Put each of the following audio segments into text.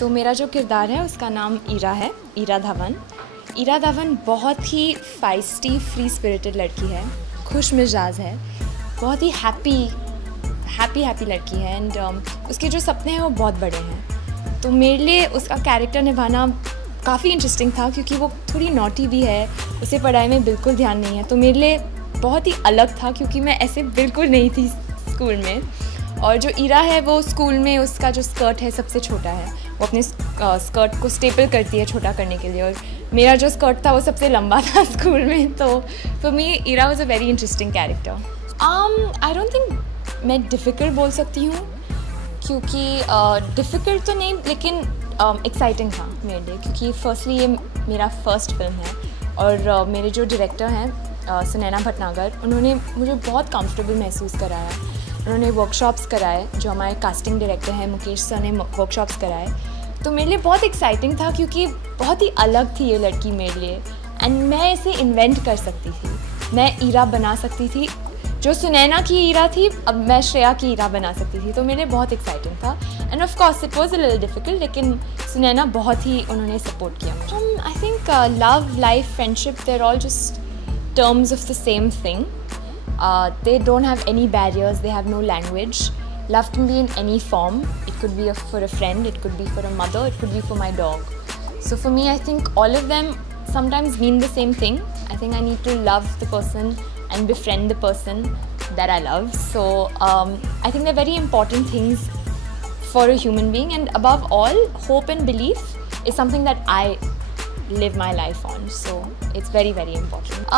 तो मेरा जो किरदार है उसका नाम ईरा है, ईरा धवन। ईरा धवन बहुत ही फाइस्टी, फ्री स्पिरिटेड लड़की है, खुश मिजाज है, बहुत ही हैप्पी लड़की है एंड उसके जो सपने हैं वो बहुत बड़े हैं। तो मेरे लिए उसका कैरेक्टर निभाना काफ़ी इंटरेस्टिंग था क्योंकि वो थोड़ी नॉटी भी है, उसे पढ़ाई में बिल्कुल ध्यान नहीं है। तो मेरे लिए बहुत ही अलग था क्योंकि मैं ऐसे बिल्कुल नहीं थी स्कूल में। और जो ईरा है वो स्कूल में उसका जो स्कर्ट है सबसे छोटा है, वो अपने स्कर्ट को स्टेपल करती है छोटा करने के लिए, और मेरा जो स्कर्ट था वो सबसे लंबा था स्कूल में। तो for me Ira was a very interesting character. I don't think मैं डिफ़िकल्ट बोल सकती हूँ क्योंकि डिफ़िकल्ट तो नहीं लेकिन एक्साइटिंग था मेरे लिए, क्योंकि फर्स्टली ये मेरा फर्स्ट फिल्म है और मेरे जो डायरेक्टर हैं सुनैना भटनागर, उन्होंने मुझे बहुत कंफर्टेबल महसूस कराया। उन्होंने वर्कशॉप्स कराए, जो हमारे कास्टिंग डायरेक्टर हैं मुकेश सर ने वर्कशॉप्स कराए। तो मेरे लिए बहुत एक्साइटिंग था क्योंकि बहुत ही अलग थी ये लड़की मेरे लिए एंड मैं इसे इन्वेंट कर सकती थी, मैं ईरा बना सकती थी। जो सुनैना की ईरा थी अब मैं श्रेया की ईरा बना सकती थी। तो मेरे लिए बहुत एक्साइटिंग था and of course it was a little difficult, लेकिन सुनैना बहुत ही उन्होंने सपोर्ट किया मुझे। I think love, life, friendship, they are all just terms of the same thing. They don't have any barriers, they have no language. Love can be in any form. It could be for a friend, it could be for a mother, it could be for my dog. So for me, I think all of them sometimes mean the same thing. I think I need to love the person and befriend the person that I love. So I think they're very important things for a human being, and above all, hope and belief is something that I live my life on, so it's very very important.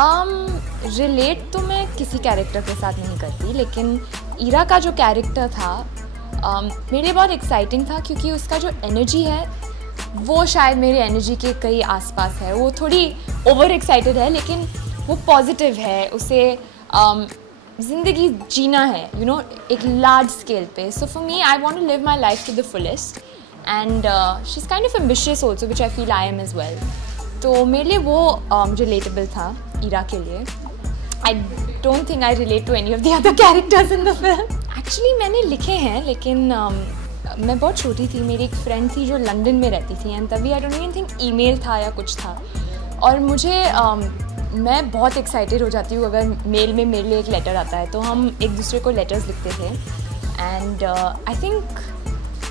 Relate तो मैं किसी character के साथ नहीं करती, लेकिन ईरा का जो कैरेक्टर था मेरे लिए बहुत एक्साइटिंग था क्योंकि उसका जो एनर्जी है वो शायद मेरे एनर्जी के कई आसपास है। वो थोड़ी ओवर एक्साइटेड है लेकिन वो पॉजिटिव है, उसे ज़िंदगी जीना है, यू नो, एक लार्ज स्केल पे। So for me I want to live my life to the fullest and she's kind of ambitious also, which I feel I am as well. तो मेरे लिए वो relatable था ईरा के लिए। I don't think I relate to any of the other characters in the film. Actually मैंने लिखे हैं लेकिन मैं बहुत छोटी थी, मेरी एक फ्रेंड थी जो लंदन में रहती थी एंड तभी I don't even think email था या कुछ था, और मुझे मैं बहुत एक्साइटेड हो जाती हूँ अगर मेल में मेरे लिए एक लेटर आता है। तो हम एक दूसरे को लेटर्स लिखते थे एंड आई थिंक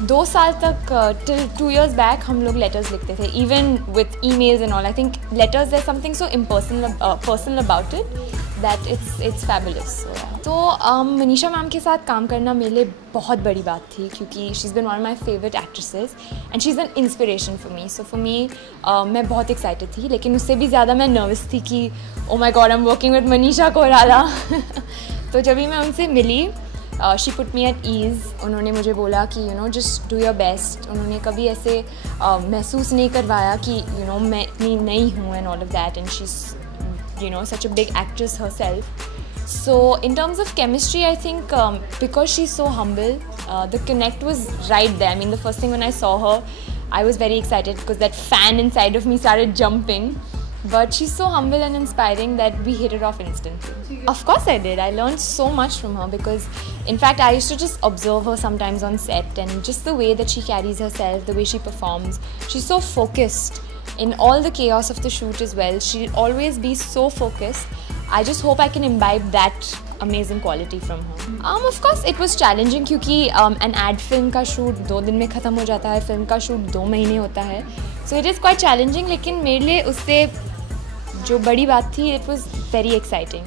2 साल तक till 2 years back हम लोग लेटर्स लिखते थे, even with emails and all. I think letters, there's something so impersonal, personal about it that it's fabulous. So, yeah. तो मनीषा मैम के साथ काम करना मेरे लिए बहुत बड़ी बात थी क्योंकि she's been one of my favorite actresses and she's an inspiration for me. So for me मैं बहुत excited थी, लेकिन उससे भी ज़्यादा मैं nervous थी कि oh my god I'm working with Manisha Koirala. तो जब भी मैं उनसे मिली she put me at ease. उन्होंने मुझे बोला कि you know just do your best. उन्होंने कभी ऐसे महसूस नहीं करवाया कि यू नो मैं इतनी नई हूँ and all of that, and she is you know such a big actress हर सेल्फ। So in terms of chemistry, I think because she's so humble, the connect was right there. I mean, the first thing when I saw her, I was very excited because that fan inside of me started jumping. But she's so humble and inspiring that we hit it off instantly. Of course I did. I learned so much from her because in fact I used to just observe her sometimes on set, and just the way that she carries herself, the way she performs. She's so focused in all the chaos of the shoot as well. She'll always be so focused. I just hope I can imbibe that amazing quality from her. Of course it was challenging क्योंकि an ad film का shoot 2 दिन में ख़त्म हो जाता है, film का shoot 2 महीने होता है. So it is quite challenging, लेकिन मेरे लिए उससे जो बड़ी बात थी इट वॉज़ वेरी एक्साइटिंग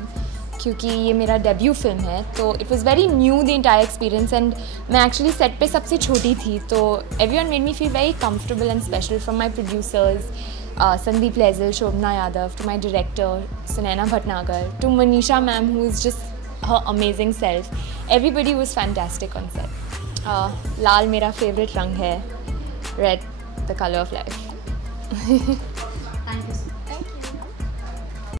क्योंकि ये मेरा डेब्यू फिल्म है। तो it was very new the entire experience and मैं एक्चुअली सेट पे सबसे छोटी थी। तो everyone made me feel very comfortable and special, from my producers Sandeep Lejal, Shobhana Yadav, to my director Sunaina Bhatnagar, to Manisha ma'am who is just her amazing self. Everybody was fantastic on set. लाल मेरा favourite रंग है, red the colour of life.